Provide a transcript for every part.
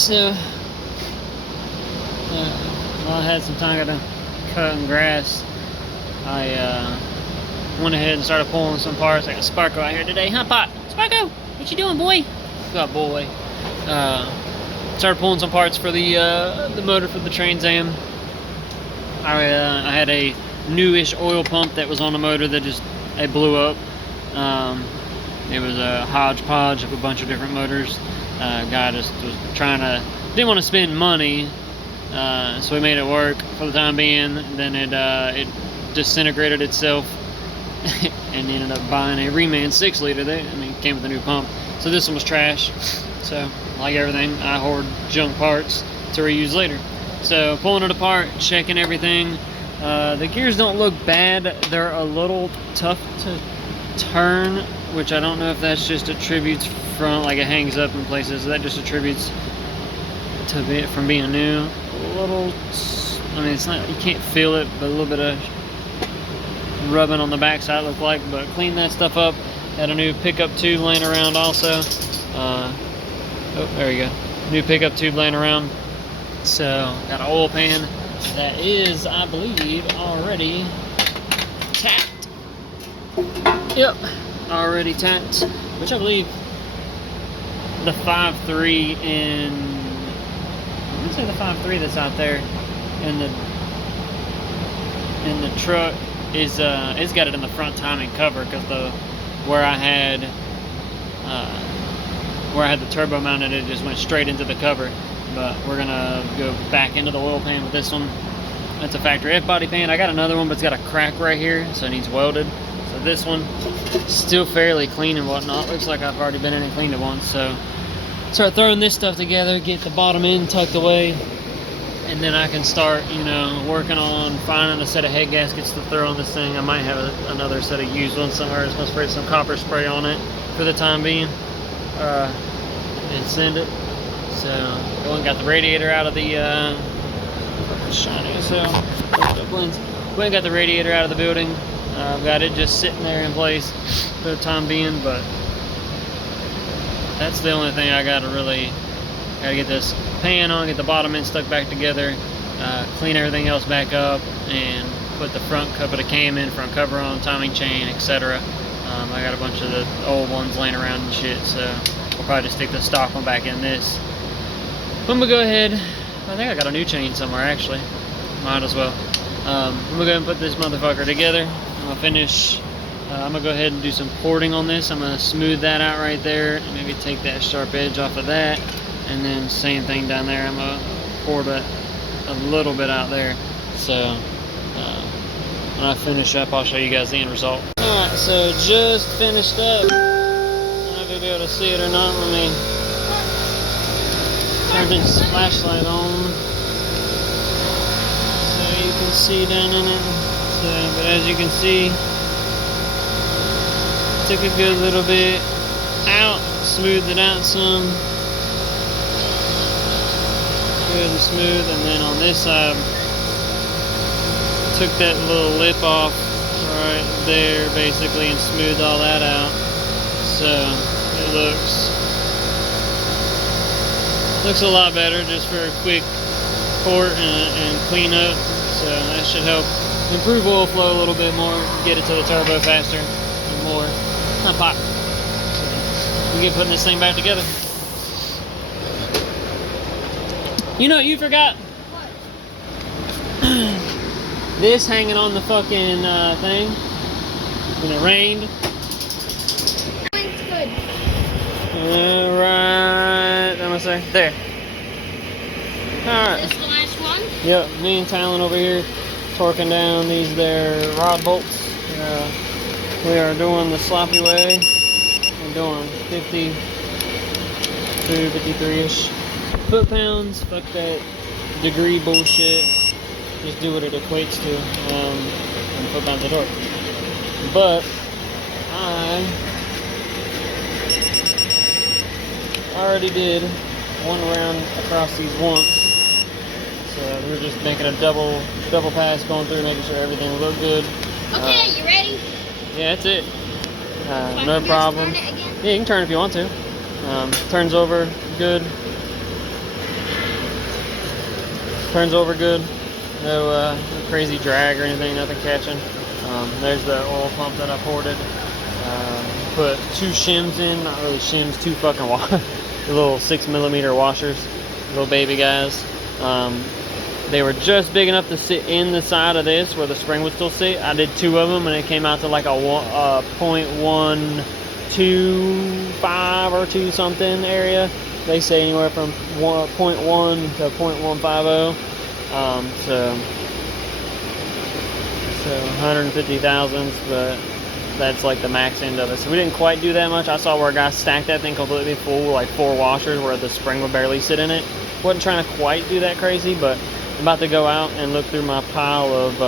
So while I had some time to cutting grass, I went ahead and started pulling some parts. I got Sparko out here today. Huh, Pop? Sparko, what you doing, boy? Got boy. Started pulling some parts for the motor for the Trans Am. I had a newish oil pump that was on the motor that just blew up. It was a hodgepodge of a bunch of different motors. Guy just was didn't want to spend money, so we made it work for the time being. Then it disintegrated itself and ended up buying a Reman 6 liter. It came with a new pump. So this one was trash. So like everything, I hoard junk parts to reuse later. So pulling it apart, checking everything. The gears don't look bad. They're a little tough to turn, which I don't know if that's just attributes from, like, it hangs up in places. That just attributes to it from being new. A little, it's not, you can't feel it, but a little bit of rubbing on the backside looked like. But clean that stuff up. Had a new pickup tube laying around also. Oh, there we go. New pickup tube laying around. So got an oil pan that is, I believe, already tapped. Yep, already tapped, which I believe the 5.3 in, I'm gonna say the 5.3 that's out there in the truck is it's got it in the front timing cover, because where I had the turbo mounted, it just went straight into the cover. But we're gonna go back into the oil pan with this one. That's a factory F body pan. I got another one, but it's got a crack right here, so it needs welded. So this one, still fairly clean and whatnot. Looks like I've already been in and cleaned it once. So start throwing this stuff together, get the bottom end tucked away, and then I can start, working on finding a set of head gaskets to throw on this thing. I might have another set of used ones somewhere. It's gonna spray some copper spray on it for the time being, and send it. So, I got the radiator out of the, shiny as hell. Went and got the radiator out of the building. I've got it just sitting there in place for the time being, but that's the only thing I gotta get this pan on, get the bottom end stuck back together, clean everything else back up, and put the front cover, the cam in, front cover on, timing chain, etc. I got a bunch of the old ones laying around and shit, so we'll probably just stick the stock one back in this. I'm gonna go ahead, I think I got a new chain somewhere actually, might as well. I'm gonna go ahead and put this motherfucker together. I'm gonna finish, I'm gonna go ahead and do some porting on this. I'm gonna smooth that out right there, and maybe take that sharp edge off of that, and then same thing down there. I'm gonna port it a little bit out there. So when I finish up, I'll show you guys the end result. Alright, so just finished up. I don't know if you'll be able to see it or not. Let me turn this flashlight on so you can see down in it. So, but as you can see, took a good little bit out, smoothed it out some, good and smooth. And then on this side, took that little lip off right there basically and smoothed all that out. So it looks a lot better just for a quick port and clean up. So that should help improve oil flow a little bit more, get it to the turbo faster and more. Not pop. So we get putting this thing back together. You know what you forgot? What? This hanging on the fucking thing when it rained. Alright, I'm gonna say there. Alright. This the last one? Yep, me and Talon over here torquing down these there rod bolts. We are doing the sloppy way. We're doing 52, 53-ish foot-pounds. Fuck that degree bullshit. Just do what it equates to, and foot-pounds of torque. But I already did one round across these once, so we're just making a double pass, going through, making sure everything will look good. Okay, you ready? Yeah, that's it. No problem. Yeah, you can turn if you want to. Turns over good. Turns over good. No crazy drag or anything, nothing catching. There's the oil pump that I ported. Put 2 shims in, not really shims, 2 fucking the little 6mm washers, little baby guys. They were just big enough to sit in the side of this where the spring would still sit. I did 2 of them and it came out to like a 0.125 or 2 something area. They say anywhere from 0.1 to 0.150. So 150 thousandths, but that's like the max end of it. So we didn't quite do that much. I saw where a guy stacked that thing completely full with like 4 washers where the spring would barely sit in it. Wasn't trying to quite do that crazy, but I'm about to go out and look through my pile of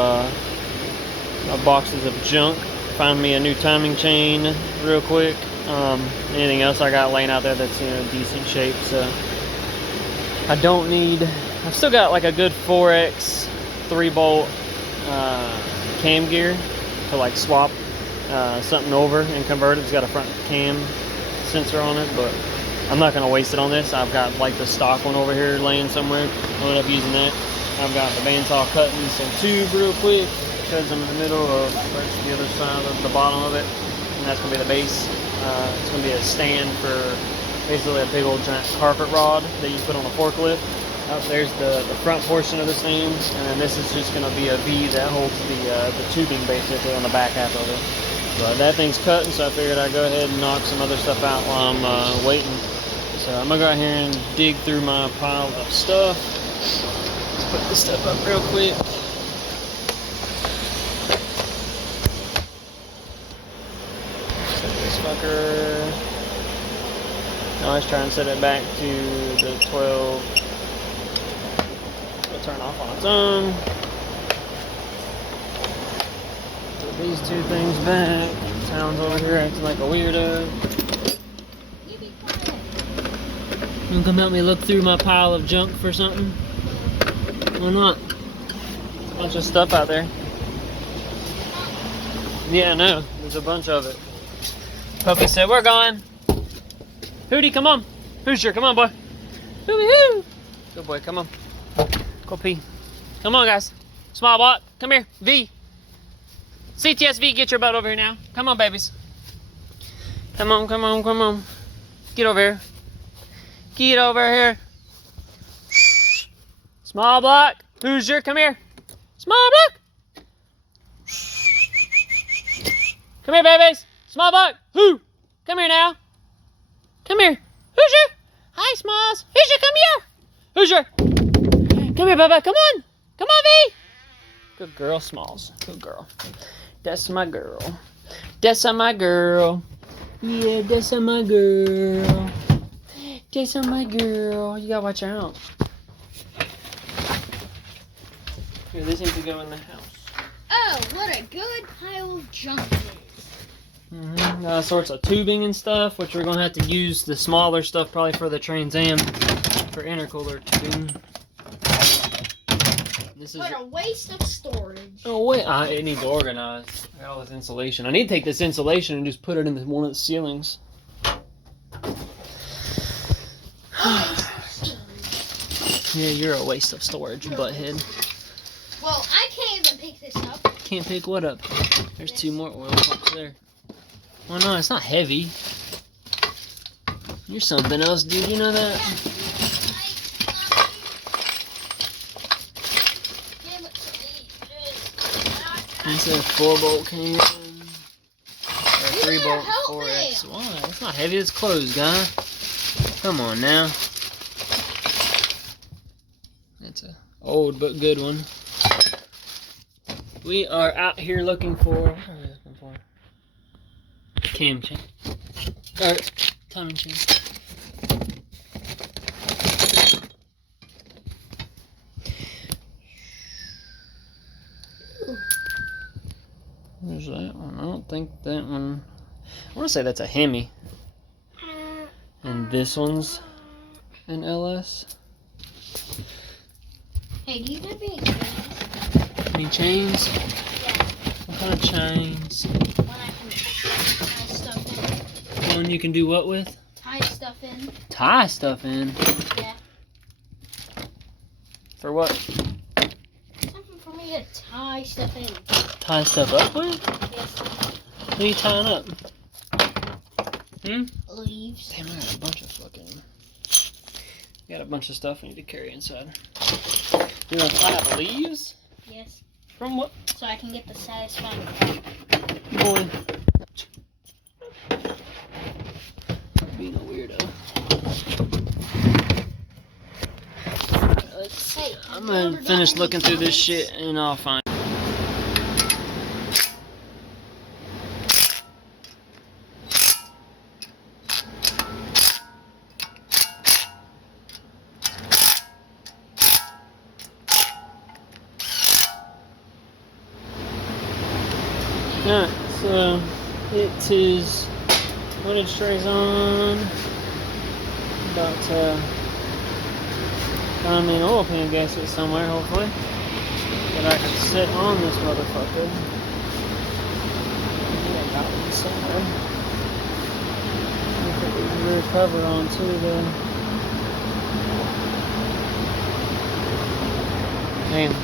boxes of junk. Find me a new timing chain real quick. Anything else I got laying out there that's decent shape. So I don't need. I've still got like a good 4X 3-bolt cam gear to like swap something over and convert it. It's got a front cam sensor on it, but I'm not going to waste it on this. I've got like the stock one over here laying somewhere. I'll end up using that. I've got the bandsaw cutting some tube real quick because I'm in the middle of the other side of the bottom of it, and that's going to be the base. It's going to be a stand for basically a big old giant carpet rod that you put on a forklift. There's the front portion of this thing, and then this is just going to be a V that holds the tubing basically on the back half of it. But that thing's cutting, so I figured I'd go ahead and knock some other stuff out while I'm waiting. So I'm going to go out here and dig through my pile of stuff. Let's put this stuff up real quick. Set this fucker. I always try and set it back to the 12. It'll turn off on its own. Put these 2 things back. Sounds over here acting like a weirdo. You wanna come help me look through my pile of junk for something? Why not? A bunch of stuff out there. Yeah, I know. There's a bunch of it. Puppy said, we're going. Hootie, come on. Hoosier, come on, boy. Hoo-hoo. Good boy, come on. Go pee. Come on, guys. Small block, come here. V. CTSV, get your butt over here now. Come on, babies. Come on, come on, come on. Get over here. Get over here. Small block. Hoosier, come here. Small block. Come here, babies. Small block. Who? Come here now. Come here. Hoosier. Hi, Smalls. Hoosier, come here. Hoosier. Come here, Bubba. Come on. Come on, V. Good girl, Smalls. Good girl. That's my girl. That's my girl. Yeah, that's my girl. That's my girl. You gotta watch out. Here, this needs to go in the house. Oh, what a good pile of junk it is. Got all sorts of tubing and stuff, which we're gonna have to use the smaller stuff probably for the Trans Am for intercooler tubing. This is what a waste of storage. Oh wait, it needs organized. I got all this insulation. I need to take this insulation and just put it in one of the ceilings. Yeah, you're a waste of storage, butthead. Well, I can't even pick this up. Can't pick what up? There's 2 more oil pumps there. Well, no, it's not heavy. You're something else, dude. You know that? It's a 4-bolt can. Or 3-bolt 4X. Why? It's not heavy. It's closed, guy. Come on now. It's a old but good one. We are out here looking for. What are we looking for? Cam chain. Or timing chain. There's that one. I don't think that one. I want to say that's a Hemi. And this one's an LS. Hey, do you have any chains? Any chains? Yeah. What kind of chains? One I can tie stuff in. One you can do what with? Tie stuff in. Tie stuff in? Yeah. For what? Something for me to tie stuff in. Tie stuff up with? Yes. What are you tying up? Leaves. Damn, I got a bunch of fucking... Got a bunch of stuff I need to carry inside. You want to tie up leaves? Yes. From what? So I can get the satisfying part. Boy. Being a weirdo. Let's see. I'm gonna finish looking through this shit and I'll find. Alright, so it is footage trays on. About to find me an oil pan gasket somewhere, hopefully, that I can sit on this motherfucker. Yeah, I got one somewhere. I'll put the rear cover on too, then. Damn.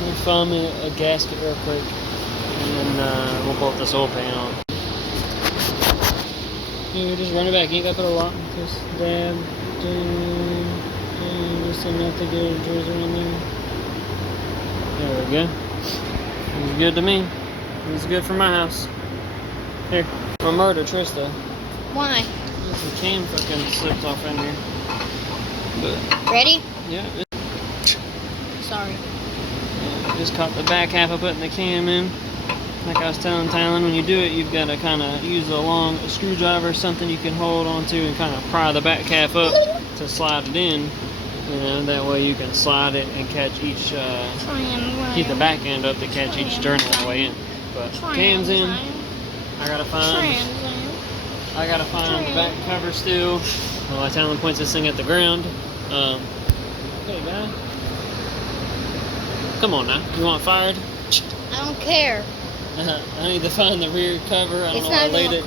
Let me find me a gasket real quick. And then we'll bolt this oil pan on. You just run it back. You ain't got to put a lock. Just dab, just enough to get a drizzle in there. There we go. It's good to me. It's good for my house. Here. My murder, Trista. Why? The cam fucking slipped off in here. But, ready? yeah. Sorry. Just caught the back half of putting the cam in. Like I was telling Talon, when you do it, you've got to kind of use a screwdriver or something you can hold onto and kind of pry the back half up to slide it in. You know, that way you can slide it and catch each, keep the back end up to catch each journey on the way in. But cam's in. I gotta find the back cover still. While Talon points this thing at the ground. Hey guy. Come on now, you want fired? I don't care. I need to find the rear cover. I don't know where I laid it.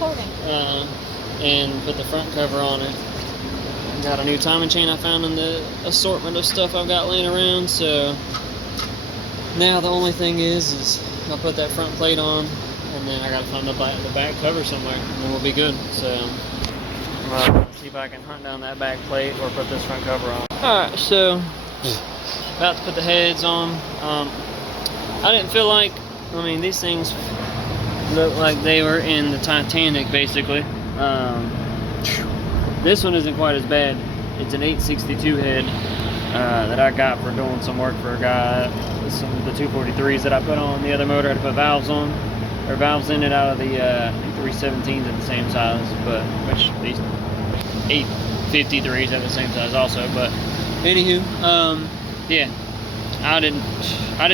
And put the front cover on it. Got a new timing chain I found in the assortment of stuff I've got laying around. So now the only thing is I'll put that front plate on, and then I gotta find the back cover somewhere, and then we'll be good. So see if I can hunt down that back plate or put this front cover on. All right, so about to put the heads on. I didn't feel like. I mean, these things look like they were in the Titanic, basically. This one isn't quite as bad. It's an 862 head that I got for doing some work for a guy. Some of the 243s that I put on the other motor, I had to put valves on, or valves in it out of the 317s at the same size, but which these 853s are the same size also. But anywho, yeah. I didn't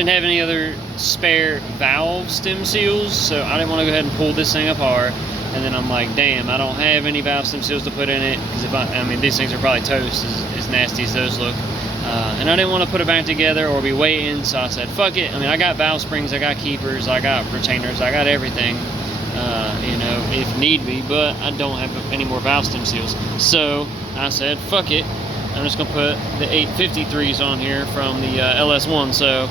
have any other spare valve stem seals, so I didn't want to go ahead and pull this thing apart. And then I'm like, damn, I don't have any valve stem seals to put in it, because I mean, these things are probably toast, as nasty as those look. And I didn't want to put it back together or be waiting, so I said, fuck it. I mean, I got valve springs, I got keepers, I got retainers, I got everything, you know, if need be, but I don't have any more valve stem seals. So I said, fuck it. I'm just going to put the 853s on here from the LS1. So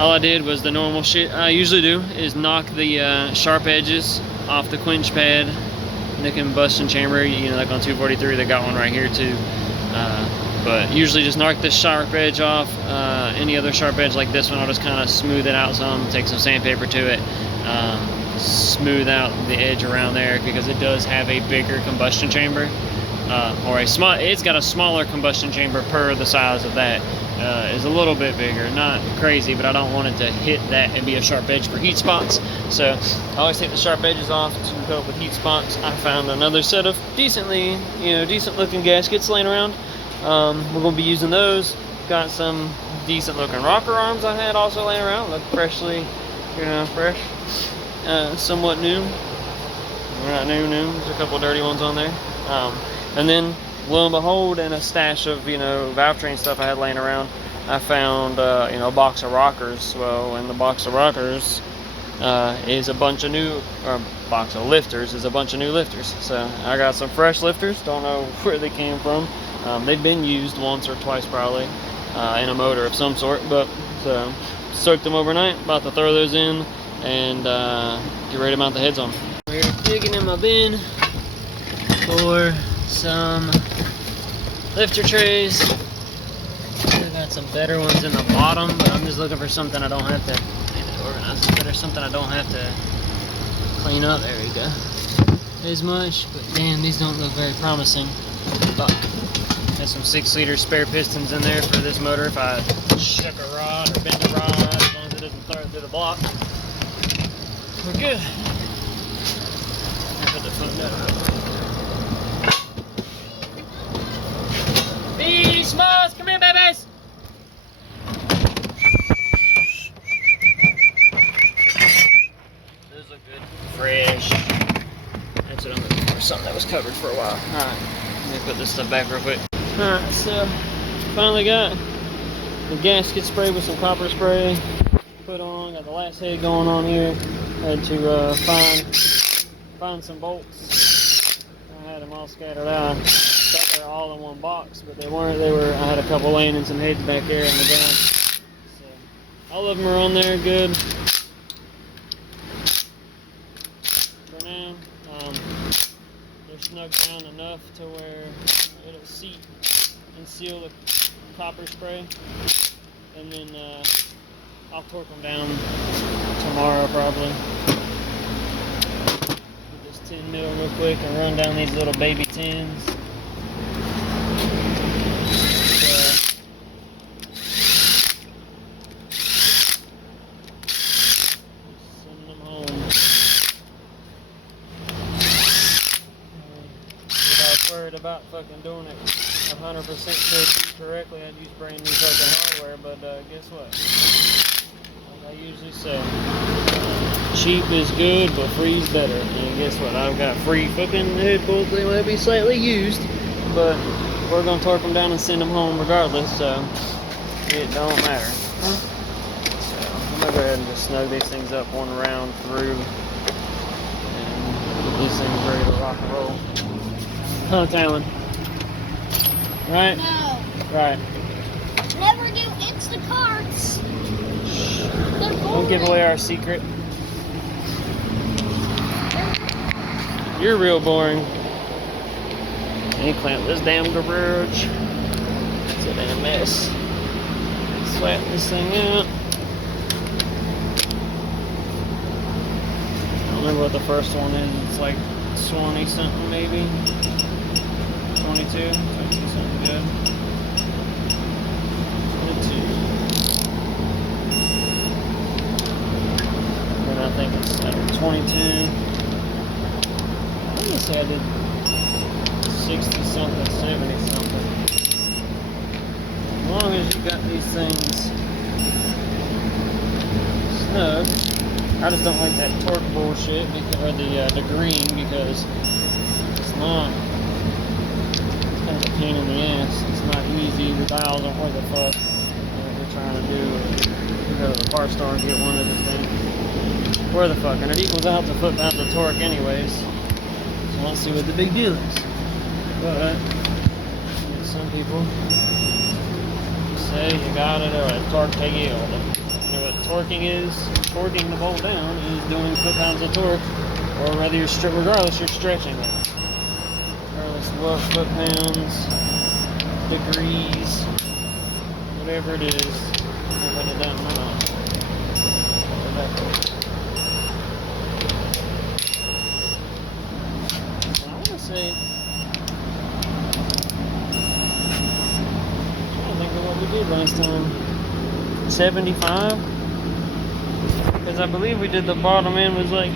all I did was the normal shit I usually do, is knock the sharp edges off the quench pad, the combustion chamber. You know, like on 243, they got one right here too. But usually just knock the sharp edge off. Any other sharp edge like this one, I'll just kind of smooth it out some, take some sandpaper to it, smooth out the edge around there, because it does have a bigger combustion chamber. It's got a smaller combustion chamber per the size of that. Is a little bit bigger, not crazy, but I don't want it to hit that and be a sharp edge for heat spots. So I always take the sharp edges off to help with heat spots. I found another set of decent looking gaskets laying around. We're going to be using those. Got some decent looking rocker arms I had also laying around. Look freshly, fresh, somewhat new. They're not new. There's a couple dirty ones on there. And then, lo and behold, in a stash of, valve train stuff I had laying around, I found, a box of rockers. Well, in the box of rockers is a bunch of box of lifters is a bunch of new lifters. So I got some fresh lifters. Don't know where they came from. They've been used once or twice probably in a motor of some sort, but so soaked them overnight. About to throw those in and get ready to mount the heads on. We're digging in my bin for some lifter trays. I got some better ones in the bottom, but I'm just looking for something I don't have to organize this better, something I don't have to clean up. There we go. As much, but damn, these don't look very promising. Fuck. There's some 6-liter spare pistons in there for this motor if I shuck a rod or bend a rod, as long as it doesn't throw it through the block. We're good. Put the phone down. Be smalls, come here, babies. Those look good, fresh. That's what I'm looking for. Something that was covered for a while. All right, let me put this stuff back real quick. All right, so finally got the gasket spray with some copper spray put on. Got the last head going on here. Had to find some bolts. I had them all scattered out. Thought they were all in one box, but they weren't. I had a couple laying in some heads back there in the ground. So all of them are on there, good. For now, they're snug down enough to where it'll seat and seal the copper spray, and then I'll torque them down tomorrow probably. Get this 10 mil real quick and run down these little baby 10s. Send them home. If I was worried about fucking doing it 100% correctly, I'd use brand new fucking hardware, but guess what? Like I usually say, cheap is good, but free is better. And guess what? I've got free fucking head bolts. They might be slightly used, but we're gonna torque them down and send them home regardless, so it don't matter. So I'm gonna go ahead and just snug these things up one round through and get these things ready to rock and roll. Huh, Talon? Right? No. Right. Never do Instacarts. Don't give away our secret. You're real boring. Ain't clamp this damn garage. It's a damn mess. Slap this thing out. I don't remember what the first one is. It's like 20 something maybe. 22 something good. 22. And I think it's 22. I'm gonna say I did 60 something, 70 something. As long as you got these things snug. I just don't like that torque bullshit, because, or the green, because it's not. It's kind of a pain in the ass. It's not easy. The dials aren't worth a fuck. What they're trying to do is go to the parts store and get one of this thing. Where the fuck? And it equals out the foot-pounds of torque anyways. So let's see what the big deal is. But some people say you got it, or a torque take you. You know what torquing is? Torquing the bolt down is doing foot-pounds of torque, or whether you're regardless you're stretching it. Regardless of what foot-pounds, degrees, whatever it is. I'll put it down now. I want to say, I'm trying to think of what we did last time. 75? Because I believe we did the bottom end was like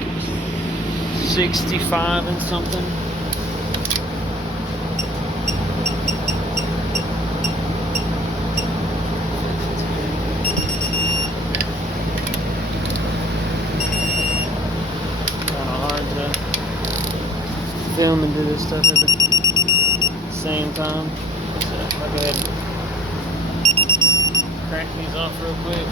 65 and something. Kind of hard to film and do this stuff at the same time. So I'll go ahead and crank these off real quick.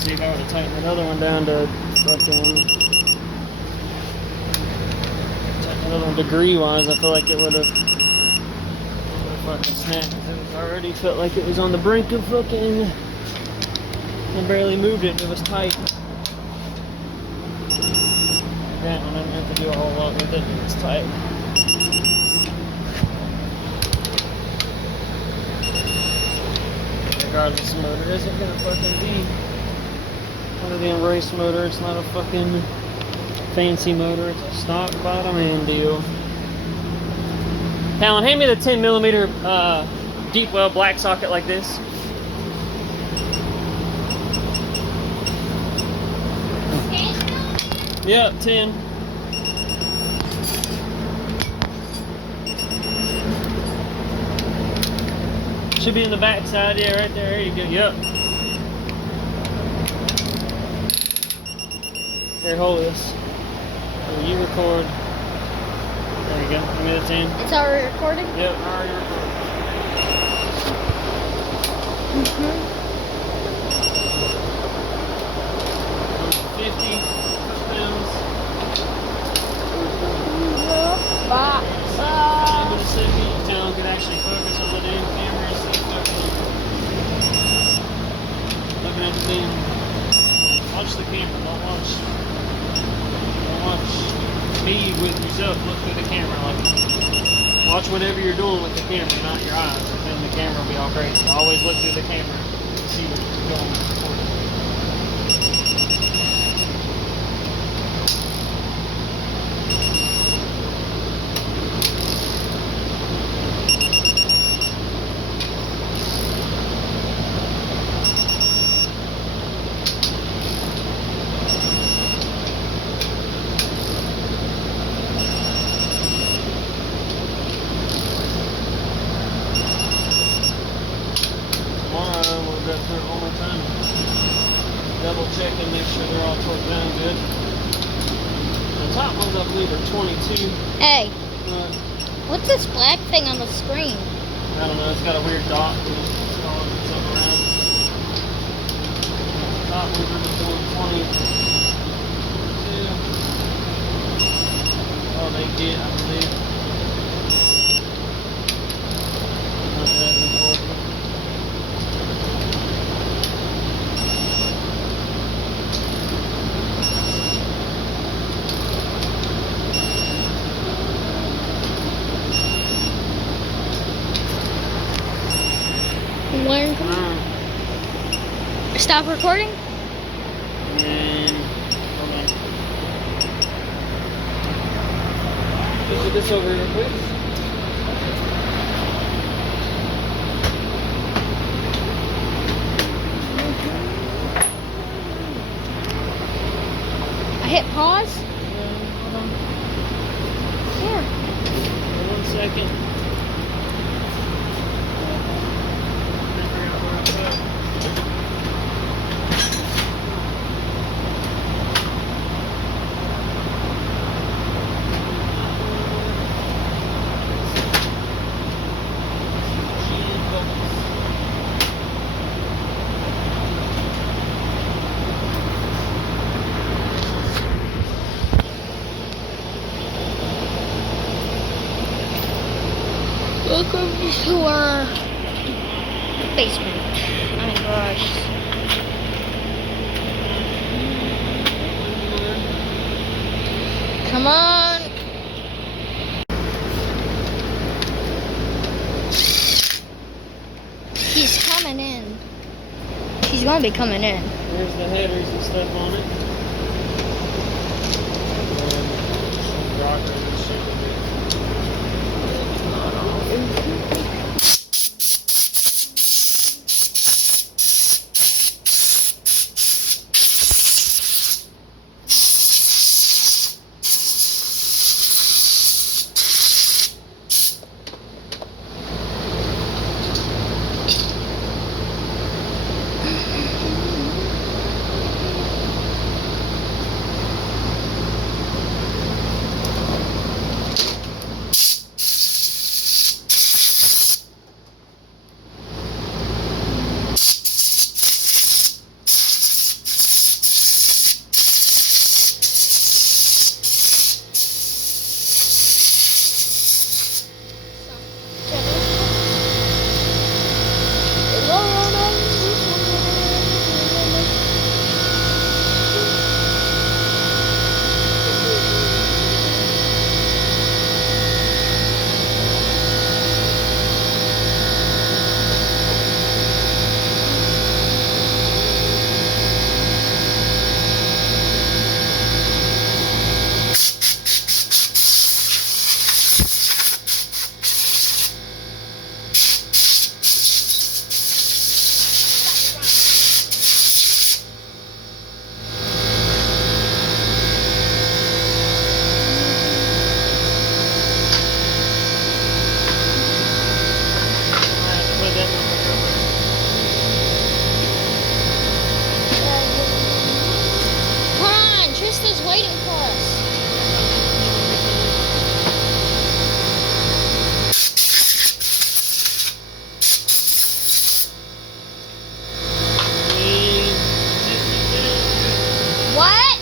See if I would have tightened that other one down to fucking. Tightened the other one degree wise, I feel like it would have fucking snapped. It already felt like it was on the brink of fucking. I barely moved it, it was tight. That one I didn't have to do a whole lot with it, it was tight. Regardless, the motor isn't gonna fucking be one of them race motor. It's not a fucking fancy motor. It's a stock bottom end deal. Talon, hand me the 10mm deep well black socket like this. Yep, 10. Should be in the back side, yeah, right there. There you go. Yep. Here, hold this. So you record. There you go. Give me the 10. It's already recording? Yep, already recording. 50 pounds. I'm gonna see if you Talon could actually focus on the damn camera instead of fucking looking at the damn. Watch the camera, don't watch me with yourself. Look through the camera, like watch whatever you're doing with the camera, not your eyes. And then the camera will be all crazy. Always look through the camera and see what you're doing with the camera. We'll go through it one more time. Double check and make sure they're all torqued down good. The top ones I believe are 22. Hey, what's this black thing on the screen? I don't know, it's got a weird dot with it's calling itself around. The top ones are just doing 22. Oh, they get, I believe. Not that important. Learn. Stop recording? And hold on. Just put this over here real quick. I hit pause. Hold on. Here. For 1 second. Welcome to our basement. I mean garage. Come on. He's coming in. He's going to be coming in. There's the headers and stuff on it. And some rockers and shit with it. waiting for us. What?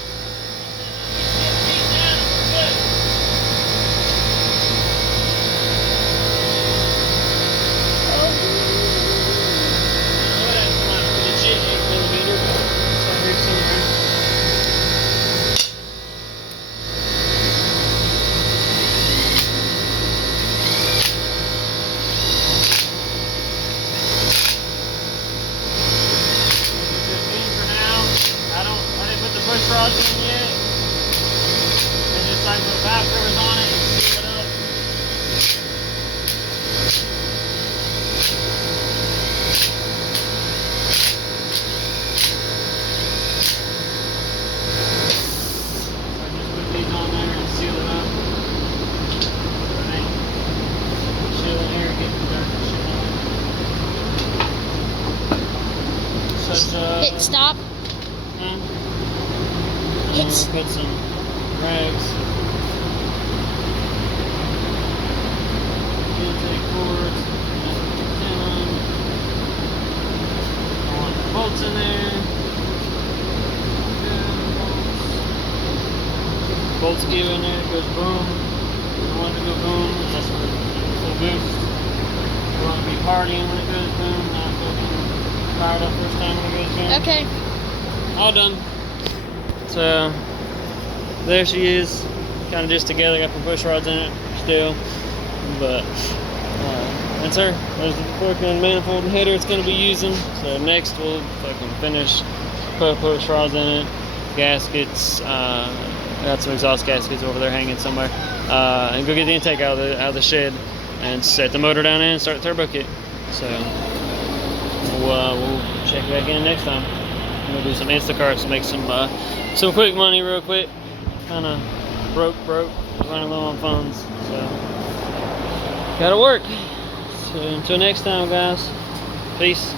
Push rods in yet. And just like put valve covers on it and seal it up. So I just put these on there and seal it up. Right. Chill in here, get the dirt and shit on. Such Hit stop. Put some rags. Intake cords. I want the bolts in there. Bolts go in there, it goes boom. I want it to go boom, that's for full boost. You want to be partying when it goes boom, not fucking fired up first time when it goes boom. Okay. All done. So there she is, kind of just together. Got some push rods in it still, but that's her. There's the fucking manifold and header it's going to be using. So next we'll fucking finish, put push rods in it, gaskets. I got some exhaust gaskets over there hanging somewhere, and go get the intake out of the shed and set the motor down in and start the turbo kit. So we'll check back in next time. We'll do some Instacarts to make some quick money real quick. Kind of broke, running low on funds. So gotta work. So until next time, guys. Peace.